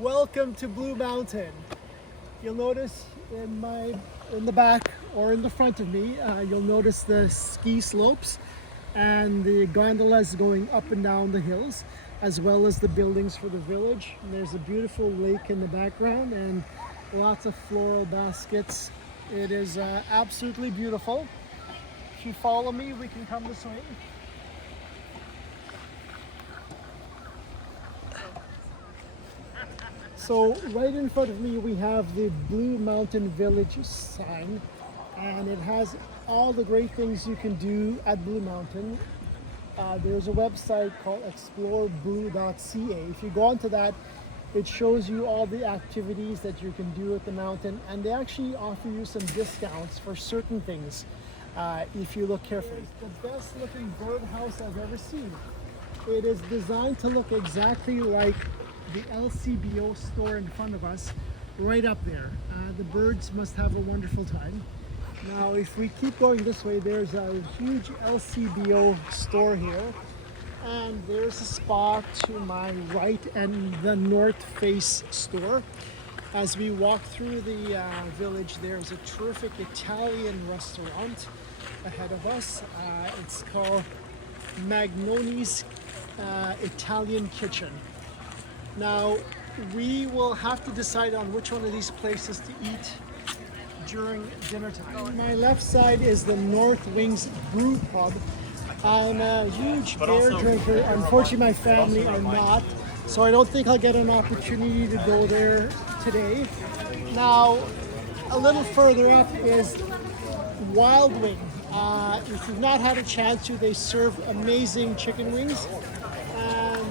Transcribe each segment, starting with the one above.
Welcome to Blue Mountain. You'll notice in the back or in the front of me, you'll notice the ski slopes and the gondolas going up and down the hills, as well as the buildings for the village. And there's a beautiful lake in the background and lots of floral baskets. It is absolutely beautiful. If you follow me, we can come this way. So right in front of me we have the Blue Mountain Village sign, and it has all the great things you can do at Blue Mountain. There's a website called exploreblue.ca. If you go onto that, it shows you all the activities that you can do at the mountain, and they actually offer you some discounts for certain things if you look carefully. It's the best looking birdhouse I've ever seen. It is designed to look exactly like the LCBO store in front of us, right up there. The birds must have a wonderful time. Now, if we keep going this way, there's a huge LCBO store here, and there's a spa to my right and the North Face store. As we walk through the village, there's a terrific Italian restaurant ahead of us. It's called Magnoni's Italian Kitchen. Now, we will have to decide on which one of these places to eat during dinner time. On my left side is the North Wings Brew Pub. I'm a huge beer drinker. Unfortunately, my family are not, so I don't think I'll get an opportunity to go there today. Now, a little further up is Wild Wing. If you've not had a chance to, they serve amazing chicken wings.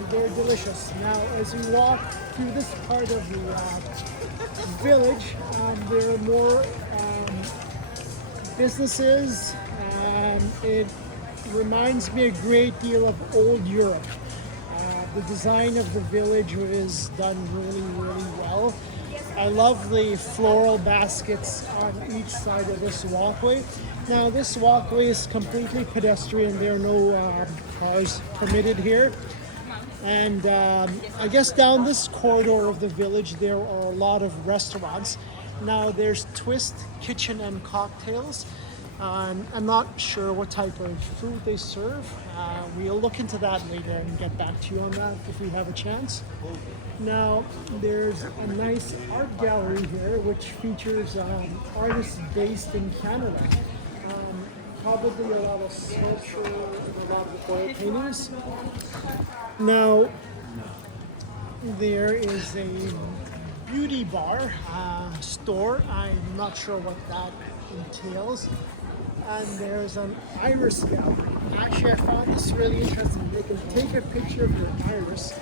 They're delicious. Now, as you walk through this part of the village, there are more businesses. It reminds me a great deal of old Europe. The design of the village is done really, really well. I love the floral baskets on each side of this walkway. Now, this walkway is completely pedestrian. There are no cars permitted here. And I guess down this corridor of the village, there are a lot of restaurants. Now there's Twist Kitchen and Cocktails. I'm not sure what type of food they serve. We'll look into that later and get back to you on that if we have a chance. Now there's a nice art gallery here which features artists based in Canada. Probably a lot of sculpture and a lot of oil paintings. Now, there is a beauty bar store. I'm not sure what that entails. And there's an iris gallery. Actually, I found this really interesting. They can take a picture of your iris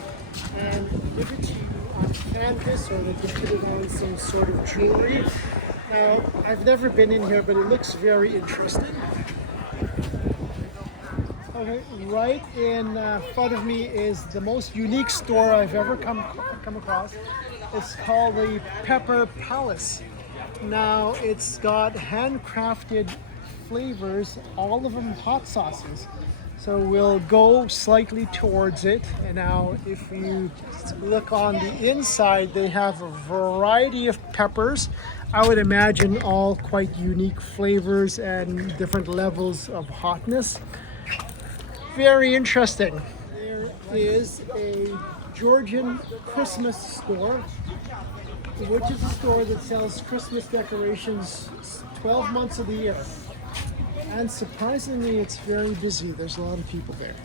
and give it to you on canvas, or they can put it on some sort of jewelry. Now, I've never been in here, but it looks very interesting. Okay, right in front of me is the most unique store I've ever come across. It's called the Pepper Palace. Now, it's got handcrafted flavors, all of them hot sauces. So we'll go slightly towards it. And now, if you look on the inside, they have a variety of peppers. I would imagine all quite unique flavors and different levels of hotness. Very interesting. There is a Georgian Christmas store, which is a store that sells Christmas decorations 12 months of the year. And surprisingly, it's very busy. There's a lot of people there.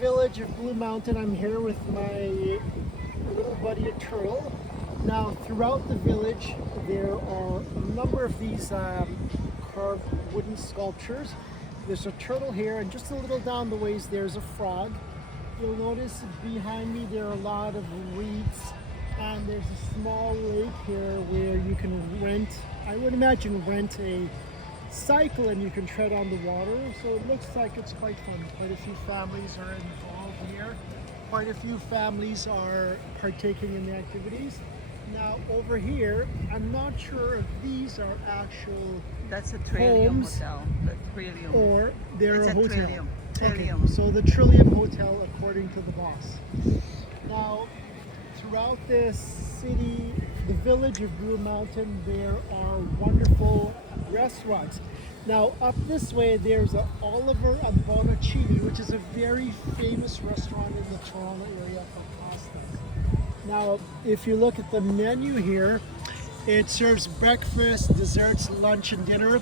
Village of Blue Mountain. I'm here with my little buddy, a turtle. Now, throughout the village, there are a number of these carved wooden sculptures. There's a turtle here, and just a little down the ways, there's a frog. You'll notice behind me there are a lot of reeds, and there's a small lake here where you can rent, I would imagine, rent a cycle and you can tread on the water. So it looks like it's quite fun. Quite a few families are involved here. Quite a few families are partaking in the activities. Now over here, I'm not sure if these are actual That's a Trillium homes Hotel. The Trillium. or they're It's a a hotel. Trillium. Okay, Trillium. so the Trillium Hotel, according to the boss. Now, throughout this city, the village of Blue Mountain, there are wonderful restaurants. Now, up this way, there's a Oliver and Bonacini, which is a very famous restaurant in the Toronto area for pastas. Now, if you look at the menu here, it serves breakfast, desserts, lunch, and dinner.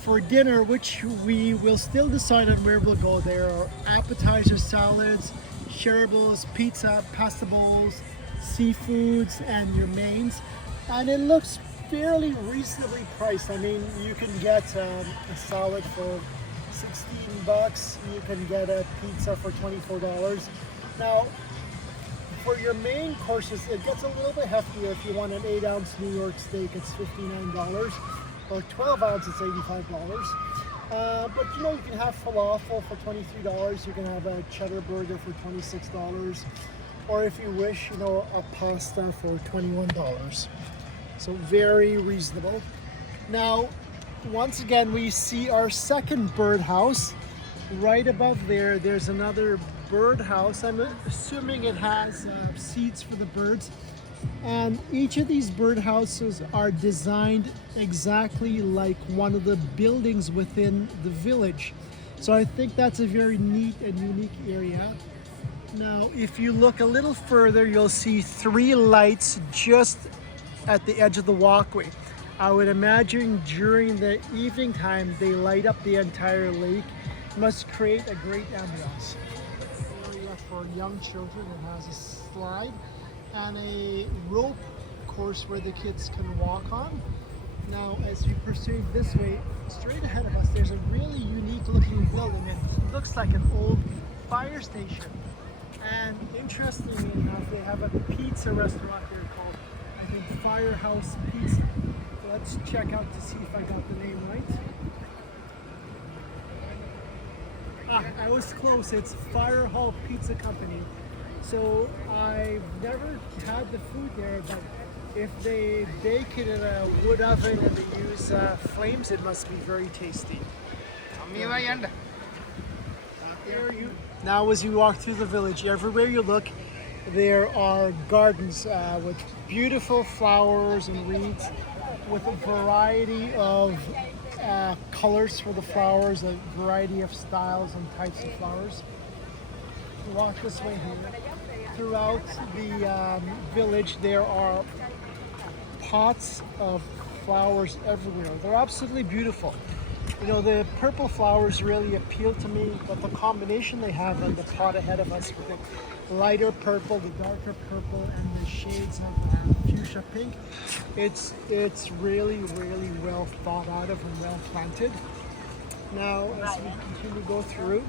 For dinner, which we will still decide on where we'll go, there are appetizer salads, shareables, pizza, pasta bowls, seafoods, and your mains. And it looks fairly reasonably priced. I mean, you can get a salad for 16 bucks. You can get a pizza for $24. Now, for your main courses, it gets a little bit heftier. If you want an 8-ounce New York steak, it's $59. Or 12 ounces, it's $85. But you know, you can have falafel for $23. You can have a cheddar burger for $26. Or if you wish, you know, a pasta for $21. So very reasonable. Now, once again, we see our second birdhouse. Right above there, there's another birdhouse. I'm assuming it has seeds for the birds. And each of these birdhouses are designed exactly like one of the buildings within the village. So I think that's a very neat and unique area. Now, if you look a little further, you'll see 3 lights just at the edge of the walkway. I would imagine during the evening time, they light up the entire lake. It must create a great ambiance. Area for young children. It has a slide and a rope course where the kids can walk on. Now, as you proceed this way, straight ahead of us, there's a really unique looking building. It looks like an old fire station. And interestingly enough, they have a pizza restaurant here called, I think, Firehouse Pizza. Let's check out to see if I got the name right. I was close. It's Fire Hall Pizza Company. So I've never had the food there, but if they bake it in a wood oven and they use flames, it must be very tasty. Now as you walk through the village, everywhere you look, there are gardens with beautiful flowers and reeds with a variety of colors for the flowers, a variety of styles and types of flowers. Walk this way here. Throughout the village, there are pots of flowers everywhere. They're absolutely beautiful. You know, the purple flowers really appeal to me, but the combination they have on the pot ahead of us with the lighter purple, the darker purple, and the shades of fuchsia pink, it's really, really well thought out of and well planted. Now, as we continue to go through,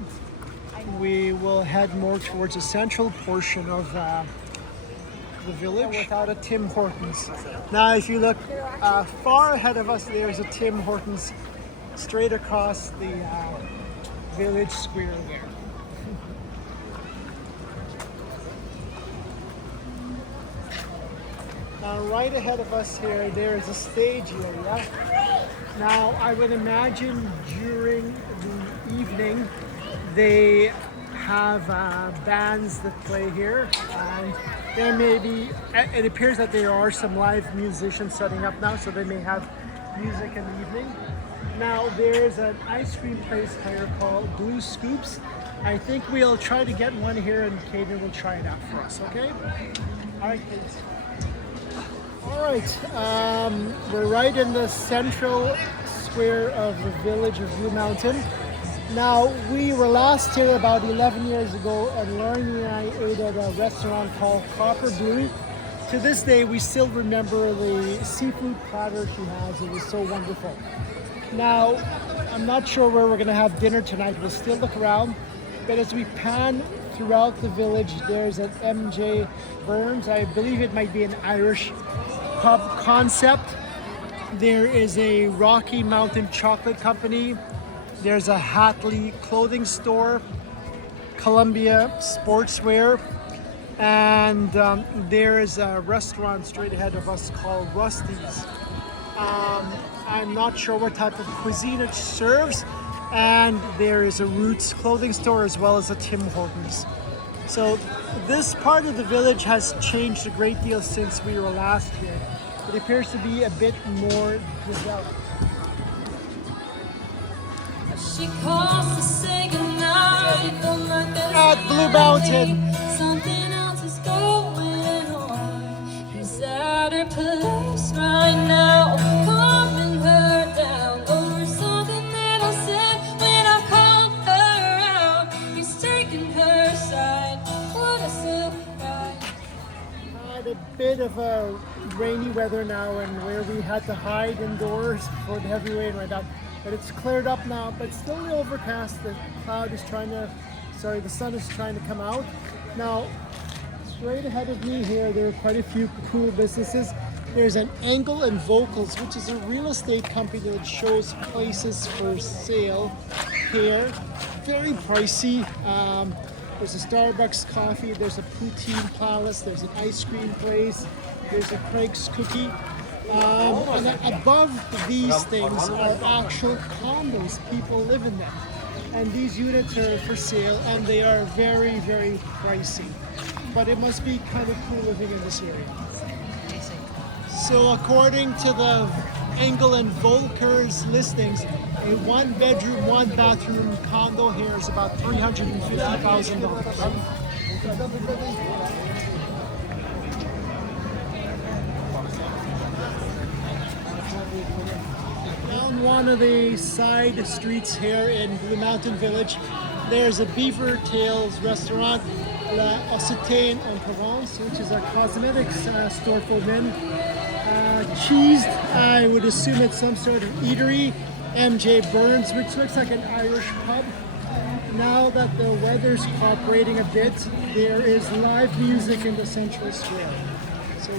we will head more towards the central portion of the village without a Tim Hortons. Now, if you look far ahead of us, there's a Tim Hortons straight across the village square there. Now, right ahead of us here, there is a stage area. Now, I would imagine during the evening, they have bands that play here, and there may be, it appears that there are some live musicians setting up now, so they may have music in the evening. Now, there's an ice cream place here called Blue Scoops. I think we'll try to get one here, and Caden will try it out for us, okay? All right, kids. All right, we're right in the central square of the village of Blue Mountain. Now, we were last here about 11 years ago, and Lauren and I ate at a restaurant called Copper Blue. To this day, we still remember the seafood platter she has. It was so wonderful. Now, I'm not sure where we're gonna have dinner tonight. We'll still look around, but as we pan throughout the village, there's an MJ Burns. I believe it might be an Irish pub concept. There is a Rocky Mountain Chocolate Company. There's a Hatley clothing store, Columbia Sportswear, And there is a restaurant straight ahead of us called Rusty's. I'm not sure what type of cuisine it serves, and there is a Roots clothing store as well as a Tim Hortons. So this part of the village has changed a great deal since we were last here. It appears to be a bit more developed. She calls to say goodnight. At Blue Mountain. Something else is going on. He's at her place right now, calming her down over something that I said when I called her out. He's taking her side. What a surprise. Had a bit of a rainy weather now, and where we had to hide indoors for the heavy rain right now. But it's cleared up now, but still overcast. The sun is trying to come out. Now, straight ahead of me here, there are quite a few cool businesses. There's an Angle and Vocals, which is a real estate company that shows places for sale here. Very pricey. There's a Starbucks coffee, there's a Poutine Palace, there's an ice cream place, there's a Craig's Cookie. And then above these things are actual condos. People live in them. And these units are for sale, and they are very, very pricey. But it must be kind of cool living in this area. So according to the Engel and Volker's listings, a 1-bedroom, 1-bathroom condo here is about $350,000. Down one of the side streets here in Blue Mountain Village, there's a Beaver Tails restaurant, La Occitane en Provence, which is a cosmetics store for men. Cheesed, I would assume it's some sort of eatery. MJ Burns, which looks like an Irish pub. Now that the weather's cooperating a bit, there is live music in the central square. So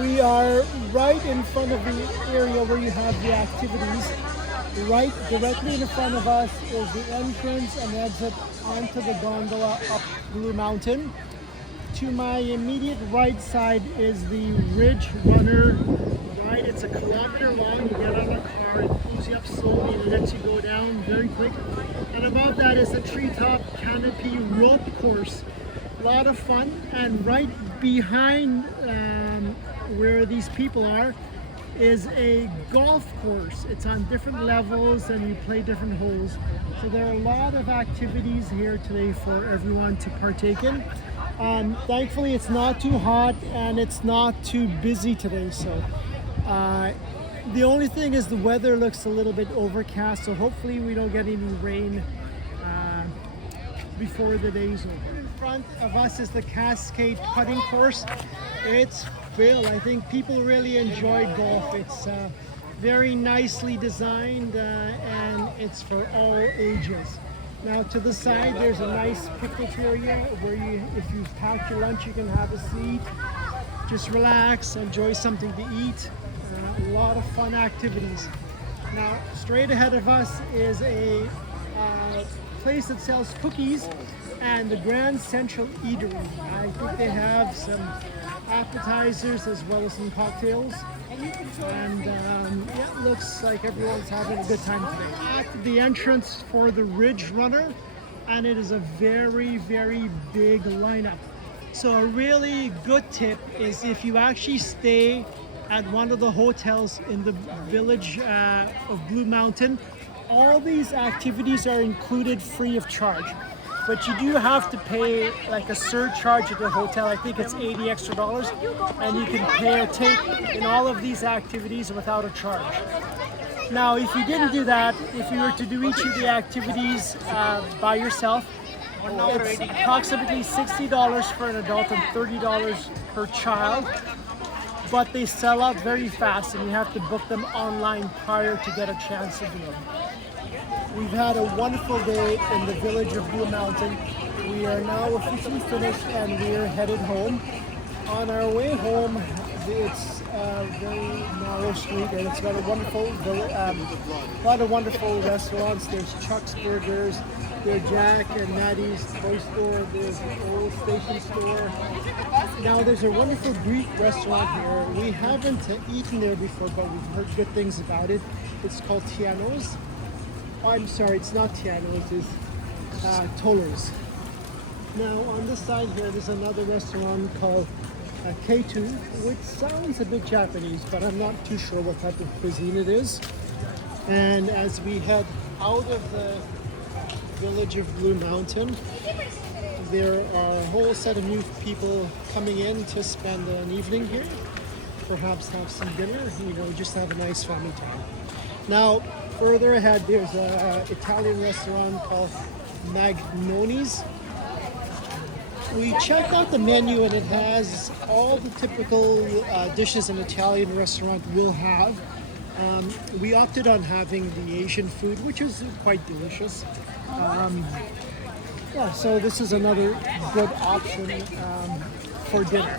we are right in front of the area where you have the activities. Right directly in front of us is the entrance and exit onto the gondola up Blue Mountain. To my immediate right side is the Ridge Runner ride. It's a kilometer long. You get on a car, it pulls you up slowly and lets you go down very quick. And above that is the treetop canopy rope course. A lot of fun. And right behind where these people are is a golf course. It's on different levels and you play different holes. So there are a lot of activities here today for everyone to partake in. Thankfully it's not too hot and it's not too busy today. So the only thing is the weather looks a little bit overcast. So hopefully we don't get any rain before the day's over. In front of us is the Cascade putting course. It's filled. I think people really enjoy golf. It's very nicely designed and it's for all ages. Now to the side there's a nice picnic area where if you've packed your lunch, you can have a seat, just relax, enjoy something to eat. A lot of fun activities. Now straight ahead of us is a place that sells cookies and the Grand Central Eatery. I think they have some appetizers as well as some cocktails. And yeah, it looks like everyone's having a good time today. At the entrance for the Ridge Runner, and it is a very, very big lineup. So a really good tip is if you actually stay at one of the hotels in the village of Blue Mountain, all these activities are included free of charge. But you do have to pay like a surcharge at the hotel. I think it's $80 extra, and you can partake in all of these activities without a charge. Now, if you didn't do that, if you were to do each of the activities by yourself, it's approximately $60 for an adult and $30 per child. But they sell out very fast, and you have to book them online prior to get a chance to do them. We've had a wonderful day in the village of Blue Mountain. We are now officially finished and we are headed home. On our way home, it's a very narrow street and it's got a wonderful lot of wonderful restaurants. There's Chuck's Burgers, There's Jack and Maddie's toy store. There's the old station store. Now there's a wonderful Greek restaurant here. We haven't eaten there before, but we've heard good things about it. It's called Tiano's. Oh, I'm sorry, it's not Tiano's. It's Toller's. Now on this side here, there's another restaurant called K2, which sounds a bit Japanese, but I'm not too sure what type of cuisine it is. And as we head out of the village of Blue Mountain, there are a whole set of new people coming in to spend an evening here, perhaps have some dinner, just have a nice family time. Now, further ahead, there's an Italian restaurant called Magnoni's. We checked out the menu and it has all the typical dishes an Italian restaurant will have. We opted on having the Asian food, which is quite delicious. Yeah, so this is another good option for dinner.